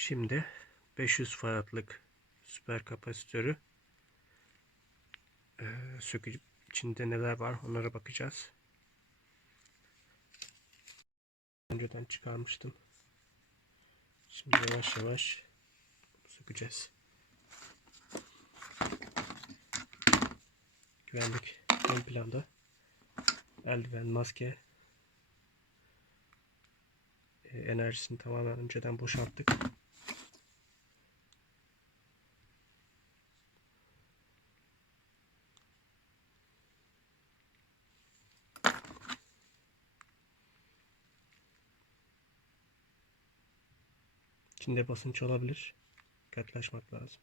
Şimdi 500 faradlık süper kapasitörü eee söküp içinde neler var onlara bakacağız. Önceden çıkarmıştım. Şimdi yavaş yavaş sökeceğiz. Güvenlik ön planda. Eldiven, maske, e, enerjisini tamamen önceden boşalttık. İçinde basınç olabilir. Dikkatli lazım.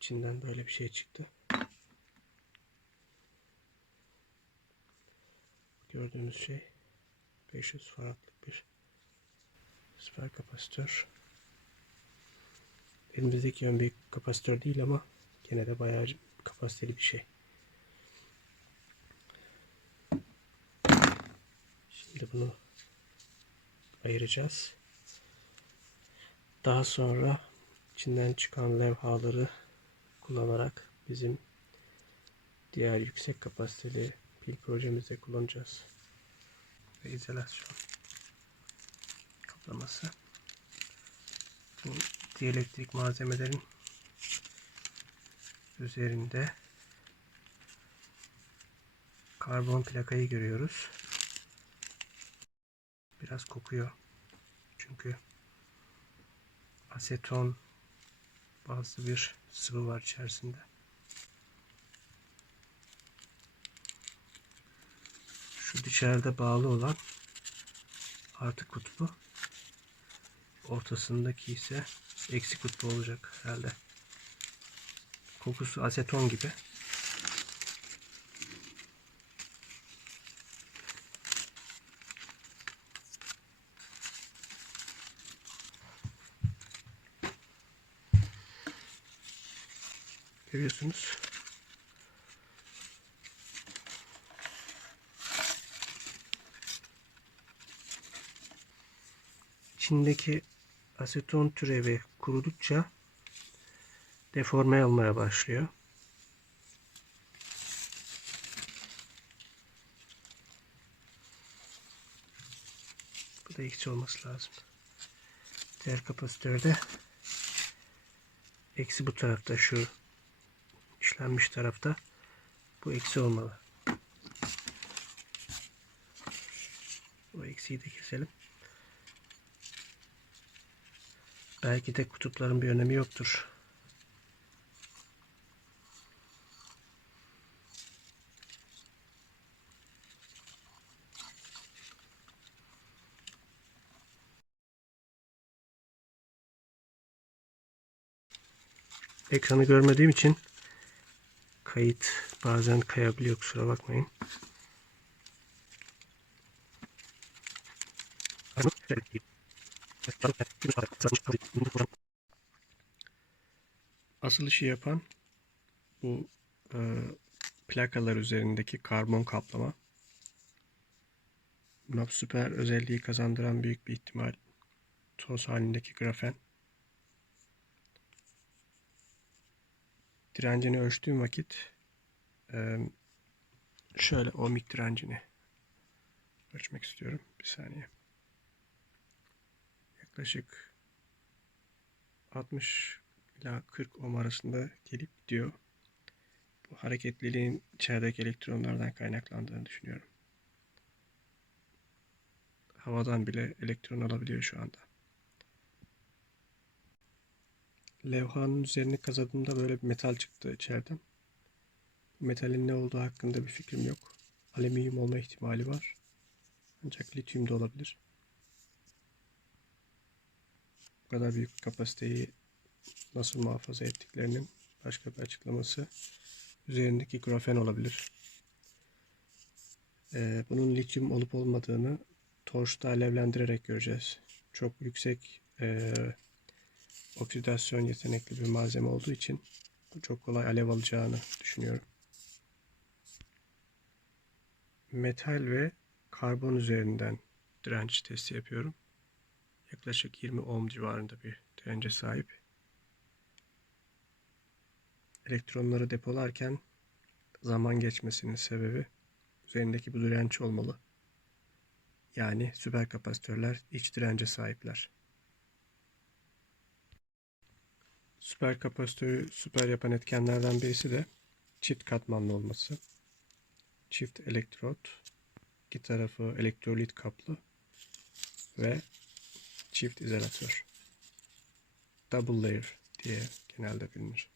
İçinden böyle bir şey çıktı. Gördüğünüz şey 500 faradlık bir süper kapasitör. Elimizdeki ön büyük kapasitör değil ama gene de bayağı kapasiteli bir şey. Şimdi bunu ayıracağız. Daha sonra içinden çıkan levhaları kullanarak bizim diğer yüksek kapasiteli pil projemizde kullanacağız. Ve izolasyon kaplaması. Bu dielektrik malzemelerin üzerinde karbon plakayı görüyoruz. Biraz kokuyor. Çünkü aseton bazı bir sıvı var içerisinde. Şu dışarıda bağlı olan artı kutbu. Ortasındaki ise eksi kutbu olacak herhalde. Kokusu aseton gibi. Görüyorsunuz. İçindeki aseton türevi kurudukça deforme olmaya başlıyor. Bu da eksi olması lazım. Diğer kapasitörde eksi bu tarafta şu işlenmiş tarafta bu eksi olmalı. Bu eksiği de keselim. Belki de kutupların bir önemi yoktur. Ekranı görmediğim için kayıt bazen kayabiliyor kusura bakmayın. Asıl işi yapan bu e, plakalar üzerindeki karbon kaplama. Buna süper özelliği kazandıran büyük bir ihtimal toz halindeki grafen. Direncini ölçtüğüm vakit şöyle ohmik direncini ölçmek istiyorum. Bir saniye. Yaklaşık 60 ila 40 ohm arasında gelip gidiyor. Bu hareketliliğin içerideki elektronlardan kaynaklandığını düşünüyorum. havadan bile elektron alabiliyor şu anda. Levhanın üzerini kazadığımda böyle bir metal çıktı içeriden. Metalin ne olduğu hakkında bir fikrim yok. Alüminyum olma ihtimali var. Ancak lityum da olabilir. Bu kadar büyük kapasiteyi nasıl muhafaza ettiklerinin başka bir açıklaması üzerindeki grafen olabilir. Ee, bunun lityum olup olmadığını torçta alevlendirerek göreceğiz. Çok yüksek e, oksidasyon yetenekli bir malzeme olduğu için çok kolay alev alacağını düşünüyorum. Metal ve karbon üzerinden direnç testi yapıyorum. Yaklaşık 20 ohm civarında bir dirence sahip. Elektronları depolarken zaman geçmesinin sebebi üzerindeki bu direnç olmalı. Yani süper kapasitörler iç dirence sahipler. Süper kapasitörü süper yapan etkenlerden birisi de çift katmanlı olması. Çift elektrot, iki tarafı elektrolit kaplı ve çift izolatör. Double layer diye genelde bilinir.